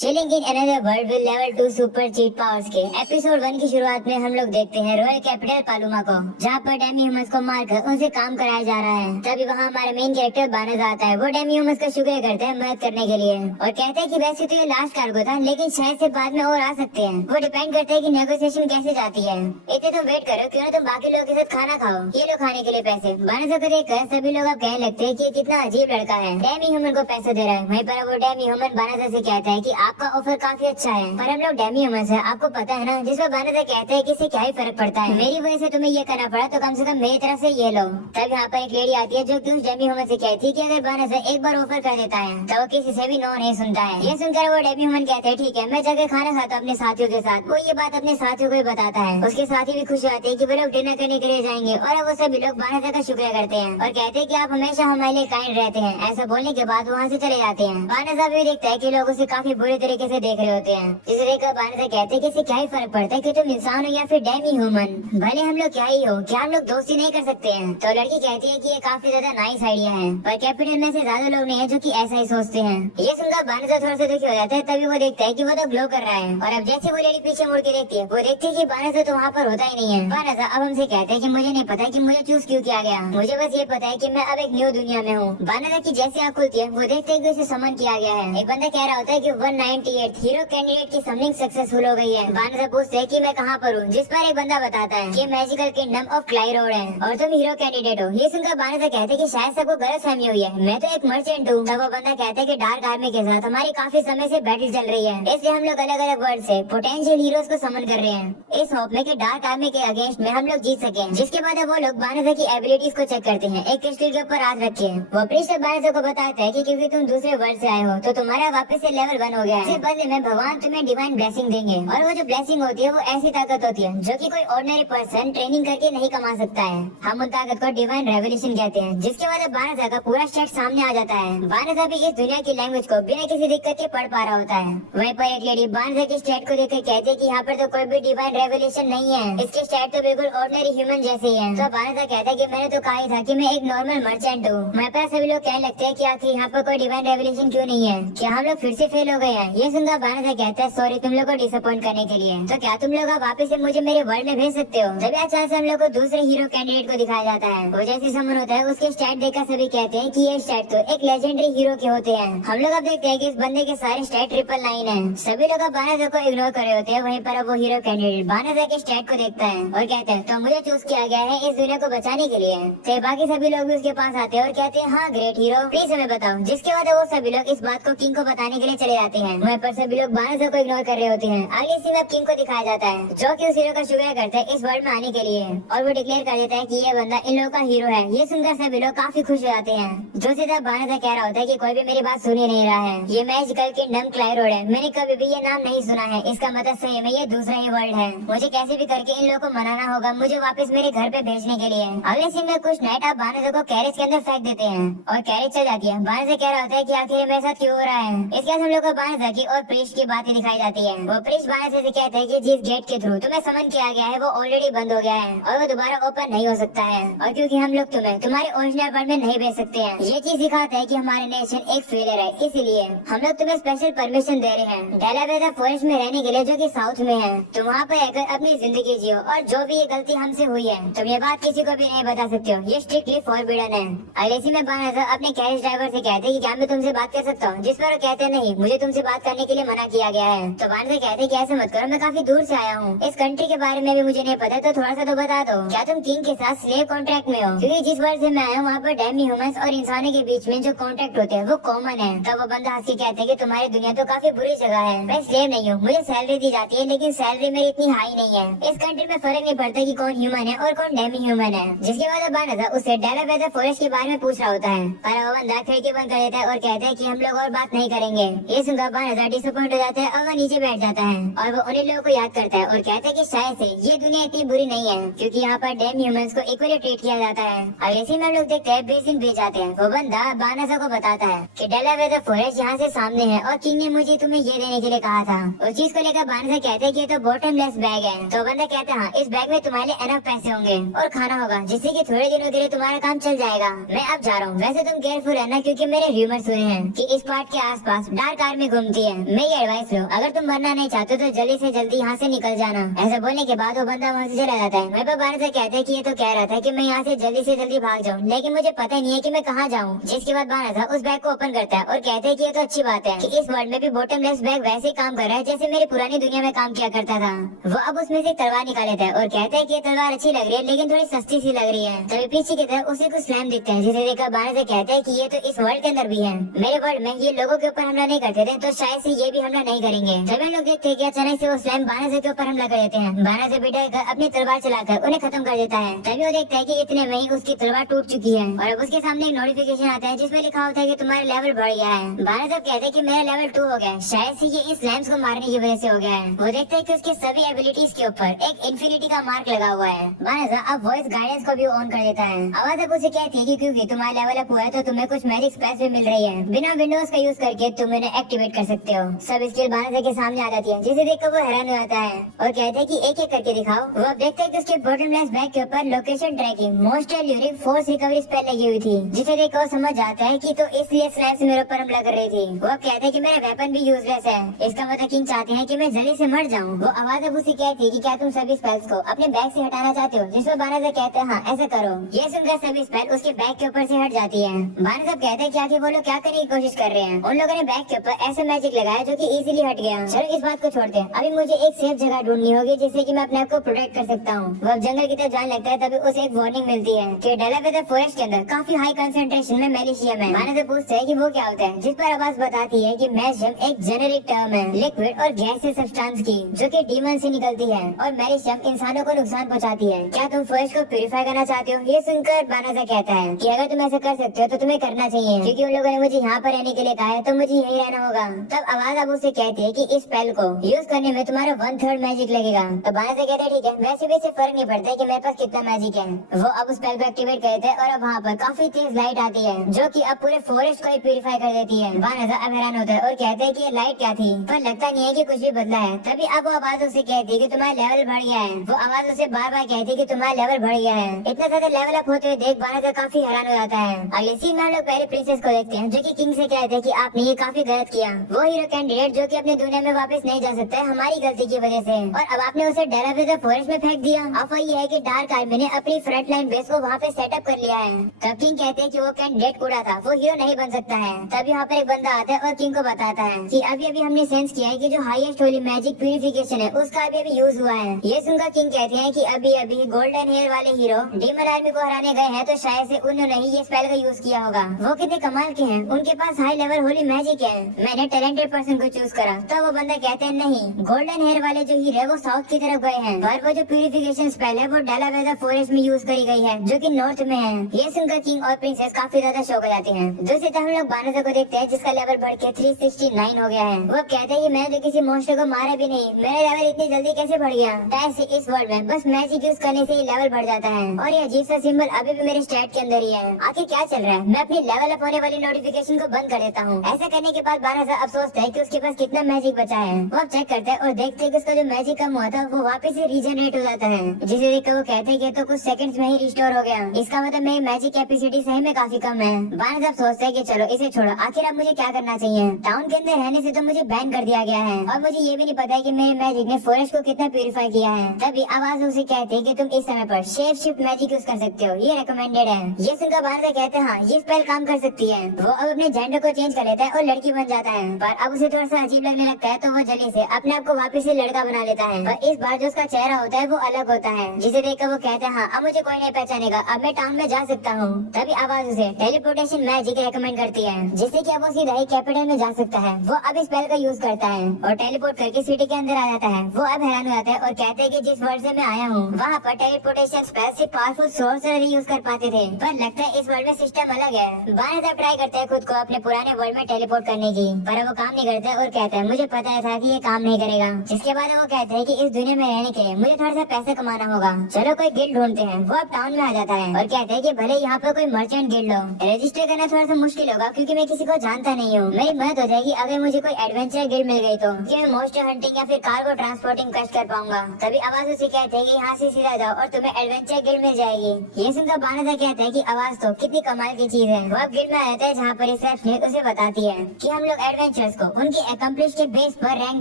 Chilling in another world with level 2 super cheat powers के episode 1 की शुरुआत में हम लोग देखते हैं रॉयल कैपिटल पालुमा को, जहाँ पर डेमी ह्यूमंस को मारकर उनसे काम कराया जा रहा है। तभी वहाँ हमारा मेन कैरेक्टर बानस आता है। वो डेमी ह्यूमंस का शुक्रिया करते हैं मदद करने के लिए और कहते हैं कि वैसे तो ये लास्ट कार्गो था, लेकिन शायद से बाद में और आ सकते हैं। वो डिपेंड करता है कि नेगोशिएशन कैसे जाती है। इतने तुम वेट करो, क्यों ना तुम बाकी लोगों के साथ खाना खाओ, ये लो खाने के लिए पैसे। बानस को देखकर सभी लोग अब कहने लगते हैं कि ये कितना अजीब लड़का है, डेमी ह्यूमन को पैसे दे रहा है। वहीं पर वो डेमी ह्यूमन बानस से कहता है कि आपका ऑफर काफी अच्छा है, पर हम लोग डेमी ह्यूमन है, आपको पता है ना। जिस पर बानस कहते हैं कि इससे क्या ही फर्क पड़ता है, मेरी वजह से तुम्हें ये करना पड़ा तो कम से कम मेरी तरफ से ये लो। तब यहाँ पर एक लेडी आती है जो कि उस डेमी ह्यूमन से कहती है कि अगर बानस एक बार ऑफर कर देता है तो वो किसी से भी नो नहीं सुनता है। ये सुनकर वो डेमी ह्यूमन कहते हैं ठीक है, मैं जाकर खाना खाता हूँ अपने साथियों के साथ। वो ये बात अपने साथियों को भी बताता है। उसके साथी भी खुश होते हैं कि वो लोग डिनर करने के लिए जाएंगे और अब वो सभी लोग बानस का शुक्रिया करते हैं और कहते हैं कि आप हमेशा हमारे लिए काइंड रहते हैं। ऐसा बोलने के बाद वहाँ से चले जाते हैं। बानस भी देखता है कि लोग उसे काफी बुरे तरीके से देख रहे होते हैं। जिसे देखकर बानस कहते हैं कि इससे क्या ही फर्क पड़ता है कि तुम इंसान हो या फिर डेमी ह्यूमन, भले हम लोग क्या ही हो, क्या हम लोग दोस्ती नहीं कर सकते हैं। तो लड़की कहती है कि ये काफी ज्यादा नाइस आइडिया है, पर कैपिटल में से ज्यादा लोग नहीं है जो कि ऐसा ही सोचते हैं। ये सुनकर बानस थोड़ा सा दुखी हो जाता है। तभी वो देखता है कि वो तो ग्लो कर रहा है और अब जैसे वो लेडी पीछे मुड़ के देखती है, वो देखती है कि बानस तो वहाँ पर होता ही नहीं है। बानस अब हमसे कहते हैं कि मुझे नहीं पता कि मुझे चूज क्यों किया गया, मुझे बस ये पता है कि मैं अब एक न्यू दुनिया में हूँ। बानस की जैसे आँख खुलती है, वो देखते हैं कि उसे समन किया गया है। एक बंदा कह रहा होता है कि 198 हीरो कैंडिडेट की समनिंग सक्सेसफुल हो गई है। बानस पूछते हैं कि मैं कहाँ पर हूँ, जिस पर एक बंदा बताता है कि मैजिकल किंगडम ऑफ क्लाई रोड है और तुम हीरो कैंडिडेट हो। ये सुनकर बानस कहते हैं कि शायद सबको गलतफहमी हुई है, मैं तो एक मर्चेंट हूँ। तब वो बंदा कहता है कि डार्क आर्मी के साथ हमारी काफी समय से बैटल चल रही है, इसलिए हम लोग अलग अलग वर्ल्ड से पोटेंशियल हीरोज को समन कर रहे हैं इस होप में कि डार्क आर्मी के अगेंस्ट में हम लोग जीत सके। जिसके बाद वो लोग बानस की एबिलिटीज को चेक करते हैं। एक क्रिस्टल के ऊपर हाथ रखे वो प्रीस्ट बानस को बताता है कि क्योंकि तुम दूसरे वर्ल्ड से आए हो तो तुम्हारा वापस से लेवल 1 हो गया है। इसके बदले में भगवान तुम्हें डिवाइन ब्लेसिंग देंगे और वो जो ब्लेसिंग होती है वो ऐसी ताकत होती है जो कि कोई ऑर्डिनरी पर्सन ट्रेनिंग करके नहीं कमा सकता है। हम उन ताकत को डिवाइन रेवोल्यूशन कहते हैं। जिसके बाद बानस का पूरा सेट सामने आ जाता है। बानस भी इस दुनिया की लैंग्वेज को बिना किसी दिक्कत के पढ़ पा रहा होता है। वहीं पर एक लेडी बानस के स्टेट को देखकर कहती है कि यहाँ पर तो कोई भी डिवाइन रेवोल्यूशन नहीं है, इसके स्टेट तो बिल्कुल ऑर्डिनरी ह्यूमन जैसे ही है। तो बानस कहता है कि मैंने तो कहा ही था कि मैं एक नॉर्मल मर्चेंट हूँ। मैं पर सभी लोग कहने लगते हैं कि आखिर यहाँ पर कोई डिवाइन रेवोल्यूशन क्यों नहीं है, क्या हम लोग फिर से फेल हो गए हैं। ये सुनकर बानस कहता है सॉरी तुम लोग को डिसअपॉइंट करने के लिए, तो क्या तुम लोग अब वापस से मुझे मेरे वर्ल्ड में भेज सकते हो। तभी अचानक से हम लोग को दूसरे हीरो कैंडिडेट को दिखाया जाता है। वो जैसे समन होता है उसके स्टैट देखकर सभी कहते हैं कि ये स्टैट तो एक लेजेंडरी हीरो के होते हैं। हम लोग अब देखते हैं कि इस बंदे के सारे स्टैट 999 है। सभी लोग अब बानस को इग्नोर कर रहे होते हैं। वहीं पर अब वो हीरो कैंडिडेट बानस के स्टैट को देखता है और कहते हैं तो मुझे चूज किया गया है इस दुनिया को बचाने के लिए। तो बाकी सभी लोग भी उसके पास आते हैं और कहते हैं हाँ ग्रेट हीरो, प्लीज हमें बताओ। जिसके बाद वो सभी लोग इस बात को किंग को बताने के लिए चले जाते हैं। वहीं पर सभी लोग बानस को इग्नोर कर रहे होते हैं। अगले सीन में किंग को दिखाया जाता है जो कि उस हीरो का शुक्रिया करता है इस वर्ल्ड में आने के लिए और वो डिक्लेयर कर देता है कि ये बंदा इन लोगों का हीरो है। ये सुनकर सभी लोग काफी खुश हो जाते हैं। जो सीधा बानस कह रहा होता है कि कोई भी मेरी बात सुन ही नहीं रहा है, ये मैजिकल किंगडम क्लाई रोड है, मैंने कभी भी ये नाम नहीं सुना है, इसका मतलब सही में ये दूसरा ही वर्ल्ड है। मुझे कैसे भी करके इन लोगों को मनाना होगा मुझे वापस मेरे घर पे भेजने के लिए। अगले सीन में कुछ नाइट आप बानस को कैरेज के अंदर फेंक देते हैं और कैरेज चल जाती है। बानस कह रहा होता है कि आखिर मेरे साथ क्यों हो रहा है। इसके बाद हम लोग को बानस की और प्रीस्ट की बातें दिखाई जाती है। वो प्रीस्ट बानस से कहते हैं कि जिस गेट के थ्रू तुम्हें समन किया गया है वो ऑलरेडी बंद हो गया है और वो दोबारा ओपन नहीं हो सकता है, और क्योंकि हम लोग तुम्हें तुम्हारे ओरिजिनल वर्ल्ड में नहीं भेज सकते हैं। ये चीज दिखाता है कि हमारे नेशन एक फेलियर है, इसलिए हम लोग तुम्हें स्पेशल परमिशन दे रहे हैं डेलावेयर फॉरेस्ट में रहने के लिए जो कि साउथ में है। तुम वहाँ पर रहकर अपनी जिंदगी जियो और जो भी ये गलती हमसे हुई है तुम ये बात किसी को भी नहीं बता सकते हो, ये स्ट्रिक्टली फॉरबिडन है। अगले में बानस अपने कैरेज ड्राइवर से कहते हैं कि क्या मैं तुमसे बात कर सकता हूँ, जिस पर वो कहते हैं नहीं मुझे तुमसे बात करने के लिए मना किया गया है। तो बानस कहते हैं कि ऐसे मत करो, मैं काफी दूर से आया हूँ, इस कंट्री के बारे में भी मुझे नहीं पता, तो थोड़ा सा तो बता दो। क्या तुम किंग के साथ स्लेव कॉन्ट्रैक्ट में हो, क्योंकि जिस वर्ल्ड से मैं आया हूँ वहाँ पर डेमी ह्यूमंस और इंसानों के बीच में जो कॉन्ट्रैक्ट होते हैं वो कॉमन है। तो वो बंदा हंस के कहते हैं कि तुम्हारी दुनिया तो काफी बुरी जगह है, मैं स्लेव नहीं हूँ, मुझे सैलरी दी जाती है लेकिन सैलरी मेरी इतनी हाई नहीं है। इस कंट्री में फर्क नहीं पड़ता कि कौन ह्यूमन है और कौन डेमी ह्यूमन है। जिसके बाद बानस उससे डेलावेयर फॉरेस्ट के बारे में पूछ रहा होता है, पर वो बंदा खिड़की बंद कर देता है और कहता है कि हम लोग और बात नहीं करेंगे। ये सुनकर बानस डिसअपॉइंट हो जाता है और वो नीचे बैठ जाता है और वो उन्हीं लोगों को याद करता है और कहता है कि शायद से ये दुनिया इतनी बुरी नहीं है क्योंकि यहाँ पर डेमी ह्यूमंस को इक्वली ट्रीट किया जाता है। अगले सीन में हम लोग देखते हैं ब्रीजिंग ब्रिज आते हैं। वो बंदा बानस को बताता है कि डेलावेयर फॉरेस्ट यहाँ से सामने है और किंग ने मुझे तुम्हें ये देने के लिए कहा था। उस चीज को लेकर बानस कहते हैं कि ये तो बॉटमलेस बैग है। तो बंदा कहता है हाँ इस बैग में तुम्हारे लिए एनफ पैसे होंगे और खाना होगा जिससे कि थोड़े दिनों के लिए तुम्हारा काम चल जाएगा। मैं अब जा रहा हूँ, वैसे तुम केयरफुल है ना, क्योंकि मैंने र्यूमर सुने हैं कि इस पार्ट के आसपास डार्क आर्मी घूम सुनती है, मेरी एडवाइस लो, अगर तुम मरना नहीं चाहते तो जल्दी से जल्दी यहाँ से निकल जाना। ऐसा बोलने के बाद वो बंदा वहाँ से चला जाता है। मेरे पापा बानर से कहते हैं कि ये तो कह रहा था कि मैं यहाँ से जल्दी भाग जाऊँ, लेकिन मुझे पता नहीं है कि मैं कहाँ जाऊँ। जिसके बाद बानर था उस बैग को ओपन करता है और कहते हैं कि ये तो अच्छी बात है कि इस वर्ल्ड में भी बॉटमलेस बैग वैसे ही काम कर रहा है जैसे मेरी पुरानी दुनिया में काम किया करता था। वो अब उसमें से तलवार निकाल लेता है और कहता है कि ये तलवार अच्छी लग रही है लेकिन थोड़ी सस्ती सी लग रही है। तभी पीछे की तरफ उसे कुछ स्लैम दिखते हैं, जिसे देखकर बानर से कहते हैं कि ये तो इस वर्ल्ड के अंदर भी है। मेरे वर्ल्ड में ये लोगों के ऊपर हमला नहीं करते थे तो शायद से ये भी हमला नहीं करेंगे। तभी हम लोग देखते हैं कि अचानक से वो स्लैम बानर के ऊपर हमला कर देते हैं। बानर से बेटा अपनी तलवार चलाकर उन्हें खत्म कर देता है। तभी वो देखता है कि इतने में ही उसकी तलवार टूट चुकी है और अब उसके सामने एक नोटिफिकेशन आता है जिसमें लिखा होता है कि तुम्हारा लेवल बढ़ गया है। बानर जब कहते हैं कि मेरा लेवल 2 हो गया है, शायद से ये इस स्लैम्स को मारने की वजह से हो गया है। वो देखते हैं कि उसके सभी एबिलिटीज के ऊपर एक इन्फिनिटी का मार्क लगा हुआ है। बानर अब वॉइस गाइडेंस को भी ऑन कर देता है। आवाज अब उसे कहती है कि क्योंकि तुम्हारा लेवल अप हुआ है तो तुम्हें कुछ मैजिक स्पेल्स भी मिल रही है, बिना विंडोज का यूज करके तुम इन्हें एक्टिवेट कर सकते हो। सब स्किल बानर के सामने आ जाती है, जिसे देखकर वो हैरान हो जाता है और कहते हैं कि एक एक करके दिखाओ। वो अब देखते हैं कि उसके बॉटमलेस बैग के ऊपर location tracking मोस्टर ल्यूरिक force recovery spell लगी हुई थी, जिसे देखकर वो समझ जाता है कि तो इसलिए स्लैम्स मेरे ऊपर हमला कर रही थी। वो अब कहते हैं कि मेरा वेपन भी यूजलेस है, इसका मतलब किंग चाहते हैं कि मैं जल्दी से मर जाऊं। वो आवाज अब उसे कहती है कि क्या तुम सभी स्पेल्स को अपने बैग से हटाना चाहते हो, जिसमें बानर से कहते हैं हाँ ऐसा करो। ये सुनकर सभी स्पेल उसके बैग के ऊपर से हट जाती है। बानर सब कहते हैं कि वो लोग क्या करने की कोशिश कर रहे हैं। उन लोगों ने बैग के ऊपर ऐसा मैजिक लगाया जो कि इजीली हट गया। चलो इस बात को छोड़ते हैं, अभी मुझे एक सेफ जगह ढूंढनी होगी जिससे कि मैं अपने आप को प्रोटेक्ट कर सकता हूँ। वो जंगल की तरफ जाने लगता है, तभी उसे एक वार्निंग मिलती है कि डेलावेयर फॉरेस्ट के अंदर काफी हाई कंसंट्रेशन में मैग्नीशियम है। बानर से पूछते हैं कि वो क्या होता है, जिस पर आवाज बताती है कि मैग्नीशियम एक जेनेरिक टर्म है लिक्विड और गैसीय सब्सटेंस की जो कि डीमन से निकलती है और मैग्नीशियम इंसानों को नुकसान पहुंचाती है। क्या तुम फॉरेस्ट को प्यूरिफाई करना चाहते हो? ये सुनकर बानर से कहता है कि अगर तुम ऐसा कर सकते हो तो तुम्हें करना चाहिए, क्योंकि उन लोगों ने मुझे यहाँ पर रहने के लिए कहा है तो मुझे यही रहना होगा। तब आवाज अब उसे कहती है कि इस स्पेल को यूज करने में तुम्हारा 1/3 मैजिक लगेगा। तो बानर से कहते हैं ठीक है, वैसे भी इससे फर्क नहीं पड़ता कि मेरे पास कितना मैजिक है। वो अब उस स्पेल को एक्टिवेट करते हैं और अब वहाँ पर काफी तेज लाइट आती है जो कि अब पूरे फॉरेस्ट को ही प्यूरिफाई कर देती है। बानर अब हैरान होता है और कहते हैं कि ये लाइट क्या थी, पर लगता नहीं है कि कुछ भी बदला है। तभी अब वो आवाज उसे कहती है कि तुम्हारा लेवल बढ़ गया है। वो आवाज उसे बार बार कहती है कि तुम्हारा लेवल बढ़ गया है। इतना ज्यादा लेवल अप होते हुए देख बानर काफी हैरान हो जाता है। अगले सीन में हम लोग पहले प्रिंसेस को देखते हैं जो कि किंग से कहते हैं कि आपने ये काफी गलत किया। वो हीरो कैंडिडेट जो कि अपने दुनिया में वापस नहीं जा सकता है हमारी गलती की वजह से, और अब आपने उसे डेलावेयर फॉरेस्ट में फेंक दिया। अब ये है कि डार्क आर्मी ने अपनी फ्रंट लाइन बेस को वहाँ पे सेटअप कर लिया है। तब किंग कहते हैं कि वो कैंडिडेट कूड़ा था, वो हीरो नहीं बन सकता है। तब यहाँ पर एक बंदा आता है और किंग को बताता है कि अभी अभी हमने सेंस किया है कि जो हाईएस्ट होली मैजिक प्यूरिफिकेशन है उसका अभी अभी यूज हुआ है। ये सुनकर किंग कहते हैं कि अभी अभी गोल्डन हेयर वाले हीरो डीमन आर्मी को हराने गए हैं तो शायद से उन्होंने ही ये स्पेल का यूज किया होगा। वो कितने कमाल के हैं, उनके पास हाई लेवल होली मैजिक है। मैंने टैलेंटेड पर्सन को चूज करा। तो वो बंदा कहते हैं नहीं, गोल्डन हेयर वाले जो हीरो है वो साउथ की तरफ गए हैं, पर वो जो प्यूरिफिकेशन स्पेल है वो डेलावेयर फॉरेस्ट में यूज करी गई है जो कि नॉर्थ में है। ये सुनकर किंग और प्रिंसेस काफी ज्यादा शॉक हो जाते हैं। दूसरी तरफ हम लोग बानर को देखते हैं जिसका लेवल बढ़ के 369 हो गया है। वो कहते हैं कि मैं तो किसी मॉन्स्टर को मारा भी नहीं, मेरा लेवल इतनी जल्दी कैसे बढ़ गया। ऐसे इस वर्ल्ड में बस मैजिक यूज करने से ही लेवल बढ़ जाता है और ये अजीब सा सिंबल अभी भी मेरे स्टैट के अंदर ही है। आखिर क्या चल रहा है? मैं अपनी लेवल अप होने वाली नोटिफिकेशन को बंद कर देता हूँ। ऐसा करने के बाद बानर अफसोस है कि उसके पास कितना मैजिक बचा है। वो अब चेक करता है और देखते हैं कि उसका जो मैजिक कम हुआ था वो वापस से रीजनरेट हो जाता है, जिसे देखकर वो कहते हैं कि तो कुछ सेकंड्स में ही रिस्टोर हो गया। इसका मतलब मेरी मैजिक कैपेसिटी सही में काफी कम है। बानर अब सोचते हैं कि चलो इसे छोड़ो, आखिर अब मुझे क्या करना चाहिए। टाउन के अंदर रहने से तो मुझे बैन कर दिया गया है और मुझे ये भी नहीं पता है कि मेरे मैजिक ने फॉरेस्ट को कितना प्यूरिफाई किया है। तभी आवाज उसे कहती है कि तुम इस समय पर शेप शिफ्ट मैजिक यूज कर सकते हो, ये रिकमेंडेड है। ये सुनकर बानर कहते हैं हाँ ये स्पेल काम कर सकती है। वो अब अपने जेंडर को चेंज कर लेता है और लड़की बन जाता है, पर अब उसे थोड़ा सा अजीब लगने लगता है तो वो जल्दी से अपने आप को वापस से लड़का बना लेता है। और इस बार जो उसका चेहरा होता है वो अलग होता है, जिसे देखकर वो कहते हैं हाँ अब मुझे कोई नहीं पहचानेगा, अब मैं टाउन में जा सकता हूँ। तभी आवाज उसे टेलीपोर्टेशन मैजिक रिकमेंड करती है, जिससे कि अब वो सीधा ही कैपिटल में जा सकता है। वो अब इस स्पेल का यूज करता है और टेलीपोर्ट करके सिटी के अंदर आ जाता है। वो अब हैरान हो जाता है और कहते हैं कि जिस वर्ल्ड से मैं आया हूँ वहाँ पर टेलीपोर्टेशन स्पेल सिर्फ पावरफुल सोर्सर यूज कर पाते थे, पर लगता है इस वर्ल्ड में सिस्टम अलग है। बानर अब ट्राई करते हैं खुद को अपने पुराने वर्ल्ड में टेलीपोर्ट करने की, पर वो काम नहीं करता और कहता है मुझे पता था कि ये काम नहीं करेगा। जिसके बाद वो कहते हैं कि इस दुनिया में रहने के लिए मुझे थोड़ा सा पैसा कमाना होगा, चलो कोई गिल्ड ढूंढते हैं। वो अब टाउन में आ जाता है और कहते हैं कि भले यहाँ पर कोई मर्चेंट गिल्ड हो, रजिस्टर करना थोड़ा सा मुश्किल होगा क्योंकि मैं किसी को जानता नहीं हूँ। मेरी मदद हो जाएगी अगर मुझे कोई एडवेंचर गिल्ड मिल गई तो कि मैं मॉन्स्टर हंटिंग या फिर कार्गो ट्रांसपोर्टिंग कष्ट कर पाऊंगा। तभी आवाज उसे कहते हैं कि यहाँ से सीधा जाओ और तुम्हें एडवेंचर गिल्ड मिल जाएगी। ये सुनकर बानर कहते हैं कि आवाज तो कितनी कमाल की चीज है। वो अब गिल्ड में आता है जहाँ पर रिसेप्शनिस्ट उसे बताती है कि हम लोग एडवेंचर एडवेंचर्स को उनके अकम्प्लिश के बेस पर रैंक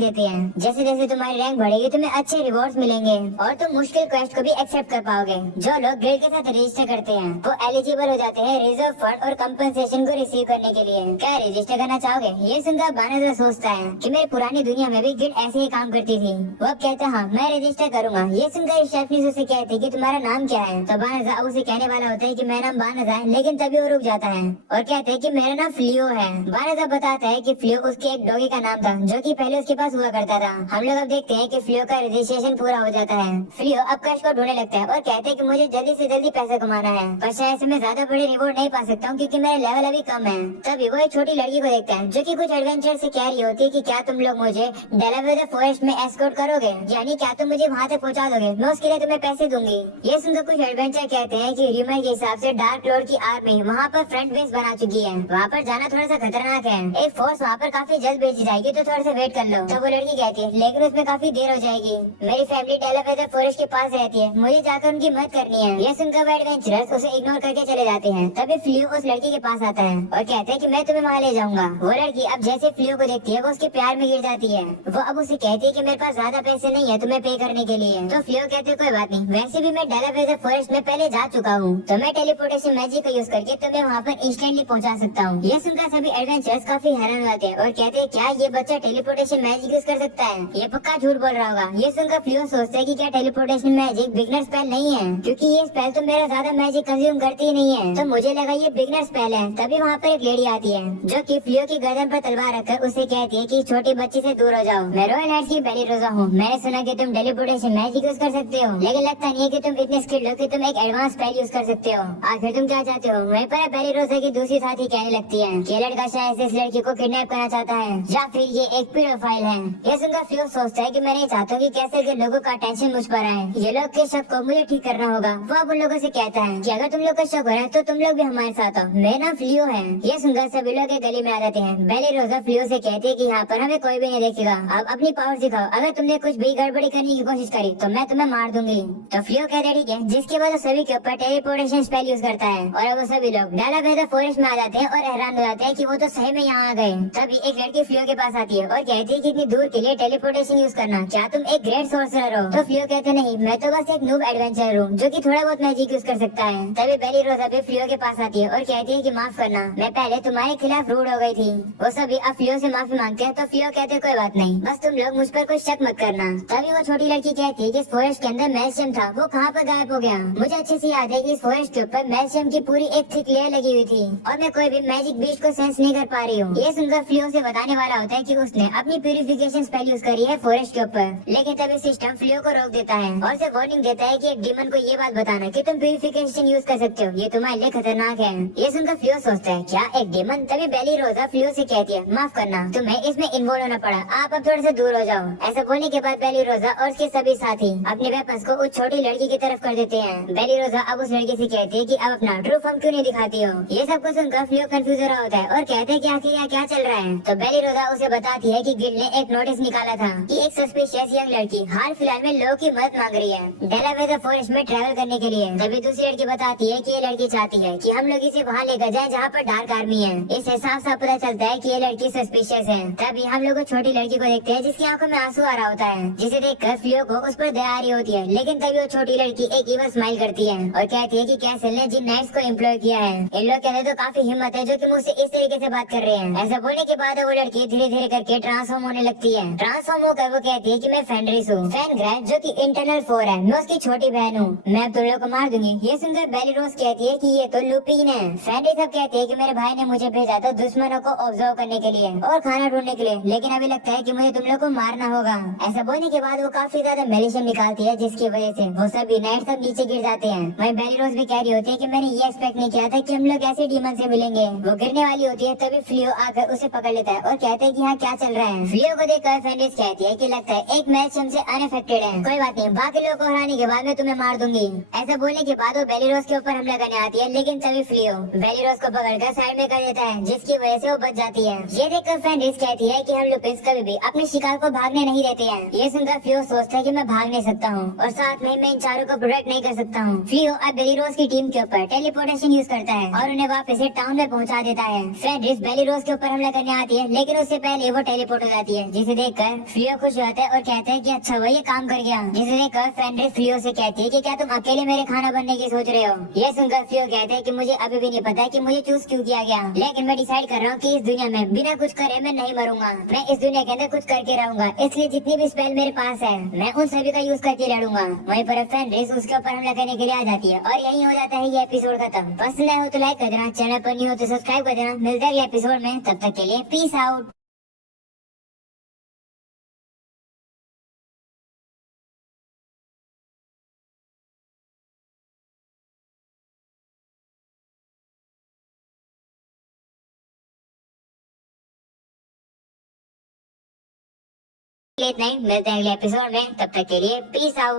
देते हैं। जैसे जैसे तुम्हारी रैंक बढ़ेगी तुम्हें अच्छे रिवॉर्ड्स मिलेंगे और तुम मुश्किल क्वेस्ट को भी एक्सेप्ट कर पाओगे। जो लोग गिल्ड के साथ रजिस्टर करते हैं वो एलिजिबल हो जाते हैं रिजर्व फंड और कंपनसेशन को रिसीव करने के लिए। क्या रजिस्टर करना चाहोगे? ये सुनकर बानाज़ा सोचता है कि मेरी पुरानी दुनिया में भी गिल्ड ऐसे ही काम करती थी। वो कहता है हाँ मैं रजिस्टर करूंगा। ये सुनकर रिसेप्शनिस्ट उसे कहती है कि तुम्हारा नाम क्या है? तो बानाज़ा अब उसे कहने वाला होता है कि मेरा नाम बानाज़ा है, लेकिन तभी वो रुक जाता है और कहते हैं कि मेरा नाम फ्लियो है। बानाज़ा बताता है कि फ्लियो उसके एक डॉगी का नाम था जो कि पहले उसके पास हुआ करता था। हम लोग अब देखते हैं कि फ्लियो का रजिस्ट्रेशन पूरा हो जाता है। फ्लियो अब क्रश को ढूंढने लगता है और कहते हैं कि मुझे जल्दी से जल्दी पैसा कमाना है, पर शायद से मैं ज्यादा बड़े रिवॉर्ड नहीं पा सकता हूँ क्योंकि मेरा लेवल अभी कम है। तभी वो एक छोटी लड़की को देखता है जो कि कुछ एडवेंचर से कह रही होती है कि क्या तुम लोग मुझे डेलावेयर फॉरेस्ट में एस्कॉर्ट करोगे, यानी क्या तुम मुझे वहाँ तक पहुँचा दोगे, मैं उसके लिए तुम्हें पैसे दूंगी। ये सुनकर कुछ एडवेंचर कहते हैं कि र्यूमर के हिसाब से डार्क लॉर्ड की आर्मी वहाँ पर फ्रंट बेस बना चुकी है, वहाँ पर जाना थोड़ा सा खतरनाक है। एक फोर्स वहाँ पर काफी जल्द भेजी जाएगी तो थोड़ा सा वेट कर लो। तो वो लड़की कहती है लेकिन उसमें काफी देर हो जाएगी, मेरी फैमिली डेलावेयर फॉरेस्ट के पास रहती है, मुझे जाकर उनकी मदद करनी है। ये सुनकर वो एडवेंचरर्स उसे इग्नोर करके चले जाते हैं। तभी फ्लियो उस लड़की के पास आता है और कहते हैं कि मैं तुम्हें वहाँ ले जाऊंगा। वो लड़की अब जैसे फ्लियो को देखती है वो उसके प्यार में गिर जाती है। वो अब उसे कहती है कि मेरे पास ज्यादा पैसे नहीं है तुम्हें पे करने के लिए। तो फ्लियो कहते कोई बात नहीं, वैसे भी मैं डेलावेयर फॉरेस्ट में पहले जा चुका हूँ, तो मैं टेलीपोर्टेशन मैजिक का यूज करके तुम्हें वहाँ पर इंस्टेंटली पहुँचा सकता हूँ। ये सुनकर सभी एडवेंचर्स काफी हैरान हो जाते हैं और कहते हैं क्या ये बच्चा टेलीपोर्टेशन मैजिक यूज कर सकता है? ये पक्का झूठ बोल रहा होगा। ये सुनकर फ्लियो सोचता है कि क्या टेलीपोर्टेशन मैजिक बिगनर स्पेल नहीं है, क्योंकि ये स्पेल तो मेरा ज्यादा मैजिक कंज्यूम करती ही नहीं है, तो मुझे लगा ये बिगनर स्पेल है। तभी वहाँ पर एक लेडी आती है जो कि फ्लियो की गर्दन पर तलवार रखकर उसे कहती है कि छोटी बच्ची से दूर हो जाओ, मैं रॉयल नाइट्स की बेली रोजा हूँ, मैंने सुना कि तुम टेलीपोर्टेशन मैजिक यूज कर सकते हो, लेकिन लगता नहीं है कि तुम इतने स्किल्ड हो कि तुम एक एडवांस स्पेल यूज कर सकते हो। आखिर तुम क्या चाहते हो? वहीं पर बेली रोजा की दूसरी साथी कहने लगती है कि लड़का शायद से इस लड़की को किडनैप करना चाहता है या फिर ये एक पीडोफाइल है। ये सुनकर फ्लियो सोचता है कि मैं नहीं चाहता हूँ कि कैसे के लोगों का अटेंशन मुझ पर आए, ये लोग के शक को मुझे ठीक करना होगा। वो अब उन लोगों से कहता है कि अगर तुम लोग का शक हो रहा है तो तुम लोग भी हमारे साथ आओ, मेरा नाम फ्लियो है। ये सुनकर सभी लोग एक गली में आ जाते हैं। बेली रोजा फ्लियो से कहती है कि यहाँ पर हमें कोई भी नहीं देखेगा, अब अपनी पावर दिखाओ, अगर तुमने कुछ भी गड़बड़ी करने की कोशिश करी तो मैं तुम्हें मार दूंगी। तो फ्लियो कहते ठीक है, जिसके बाद सभी के ऊपर टेलीपोर्टेशन स्पेल यूज करता है और अब वो सभी लोग डेलावेयर फॉरेस्ट में आ जाते हैं और हैरान हो जाते हैं कि वो तो सही में यहाँ आ गए। तभी एक लड़की फ्लियो के पास आती है और कहती है कि इतनी दूर के लिए टेलीपोर्टेशन यूज करना, क्या तुम एक ग्रेट सोर्सरर हो? तो फ्लियो कहते नहीं, मैं तो बस एक नूब एडवेंचरर हूँ जो कि थोड़ा बहुत मैजिक यूज कर सकता है। तभी बेली रोजा भी फ्लियो के पास आती है और कहती है कि माफ करना, मैं पहले तुम्हारे खिलाफ रूड हो गई थी। वो सभी अब फ्लियो से माफी मांगते हैं। तो फ्लियो कहते कोई बात नहीं, बस तुम लोग मुझ पर कोई शक मत करना। तभी वो छोटी लड़की कहती है कि इस फॉरेस्ट के अंदर मैजिशियम था, वो कहाँ पर गायब हो गया? मुझे अच्छे से याद है कि इस फॉरेस्ट के ऊपर मैजिशियम की पूरी एक थिक लेयर लगी हुई थी और मैं कोई भी मैजिक बीस्ट को सेंस नहीं कर पा रही हूँ। ये सुनकर फ्लियो से बताने वाला होता है कि उसने अपनी प्यूरिफिकेशन स्पेल यूज करी है फॉरेस्ट के ऊपर, लेकिन तभी सिस्टम फ्लियो को रोक देता है और उसे वार्निंग देता है कि एक डीमन को ये बात बताना कि तुम प्यूरिफिकेशन यूज कर सकते हो, ये तुम्हारे लिए खतरनाक है। ये सुनकर फ्लियो सोचता है क्या एक डीमन? तभी बेली रोजा फ्लियो से कहती है माफ करना, तुम्हें इसमें इन्वॉल्व होना पड़ा, आप अब थोड़े से दूर हो जाओ। ऐसा बोलने के बाद बेली रोजा और उसके सभी साथी अपने वेपन्स को उस छोटी लड़की की तरफ कर देते हैं। बेली रोजा अब उस लड़की से कहती है कि अब अपना ट्रू फॉर्म क्यों नहीं दिखाती हो? ये सब कुछ सुनकर फ्लियो कंफ्यूज हो रहा होता है और कहते हैं कि आखिर यहाँ क्या चल रहा है। तो बेली रोजा उसे बताती है कि गिल्ड ने एक नोटिस निकाला था कि एक सस्पिशियस यंग लड़की हाल फिलहाल में लोगों की मदद मांग रही है डेलावेयर फॉरेस्ट में ट्रैवल करने के लिए। तभी दूसरी लड़की बताती है कि ये लड़की चाहती है कि हम लोग इसे वहाँ लेकर जाएं जहाँ पर डार्क आर्मी है। इससे साफ साफ पता चलता है कि ये लड़की सस्पिशियस है। तभी हम लोग छोटी लड़की को देखते हैं जिसकी आंखों में आंसू आ रहा होता है, जिसे देखकर फ्लियो को उस पर दया आ रही होती है। लेकिन तभी वो छोटी लड़की एक इवल स्माइल करती है और कहती है कि कैसल ने जिन नाइट्स को एम्प्लॉय किया है, इन लोग के अंदर तो काफी हिम्मत है जो कि मुझसे इस तरीके से बात कर रहे हैं। ऐसा बोलने के बाद वो लड़की धीरे धीरे करके ट्रांसफॉर्म होने लगती है। ट्रांसफॉर्म होकर वो कहती है कि मैं फेनरिस हूँ, फैनग्रैफ जो कि इंटरनल 4 है, मैं उसकी छोटी बहन हूँ, मैं अब तुम लोग को मार दूंगी। ये सुनकर बेली रोज कहती है कि ये तो लुपिन है। फेनरिस अब कहती है कि मेरे भाई ने मुझे भेजा था दुश्मनों को ऑब्जर्व करने के लिए और खाना ढूंढने के लिए, लेकिन अभी लगता है कि मुझे तुम लोग को मारना होगा। ऐसा बोलने के बाद वो काफी ज्यादा मेलिशियम निकालती है जिसकी वजह से वो सभी नाइट सब नीचे गिर जाते हैं। वहीं बेली रोज भी कह रही होती है कि मैंने ये एक्सपेक्ट नहीं किया था कि हम लोग ऐसे डीमन से मिलेंगे। वो गिरने वाली होती है तभी फ्लियो आकर उसे पकड़ लेता है और कहते हैं कि यहाँ क्या चल रहा है। फ्लियो को देखकर फेनरिस कहती है कि लगता है एक मैच हमसे अनअफेक्टेड है, कोई बात नहीं, बाकी लोगों को हराने के बाद मैं तुम्हें मार दूंगी। ऐसा बोलने के बाद वो बेली रोज के ऊपर हमला करने आती है, लेकिन तभी फ्लियो बेली रोज को पकड़कर साइड में कर देता है जिसकी वजह से वो बच जाती है। ये देखकर फेनरिस कहती है कि हम लुपिन्स कभी भी अपने शिकार को भागने नहीं देते हैं। ये सुनकर फ्लियो सोचता है कि मैं भाग नहीं सकता हूँ और साथ में मैं इन चारों को प्रोटेक्ट नहीं कर सकता हूँ। फ्लियो अब बेली रोज की टीम के ऊपर टेलीपोर्टेशन यूज करता है और उन्हें वापस से टाउन में पहुँचा देता है। फेनरिस बेली रोज के ऊपर हमला करने आती है, लेकिन उससे पहले वो टेलीपोर्ट हो जाती है, जिसे देखकर फ्लियो खुश हो जाता है और कहता है कि अच्छा हुआ ये काम कर गया। जिसे देखकर फेनरिस फ्लियो से कहती है कि क्या तुम अकेले मेरे खाना बनने की सोच रहे हो। ये सुनकर फ्लियो कहता है कि मुझे अभी भी नहीं पता कि मुझे चूज क्यों किया गया, लेकिन मैं डिसाइड कर रहा हूँ कि इस दुनिया में बिना कुछ करे मैं नहीं मरूंगा। मैं इस दुनिया के अंदर कुछ करके रहूंगा, इसलिए जितनी भी स्पेल मेरे पास है मैं उन सभी का यूज करके लड़ूंगा। वहीं पर फेनरिस उसके ऊपर हमला करने के लिए आ जाती है और यही हो जाता है ये एपिसोड खत्म। पसंद आया हो तो लाइक कर देना, चैनल पर नहीं हो तो सब्सक्राइब कर देना। मिलते हैं अगले एपिसोड में, तब तक के लिए पीस आउट। इतना ही, मिलते हैं अगले एपिसोड में, तब तक के लिए पीस आउट।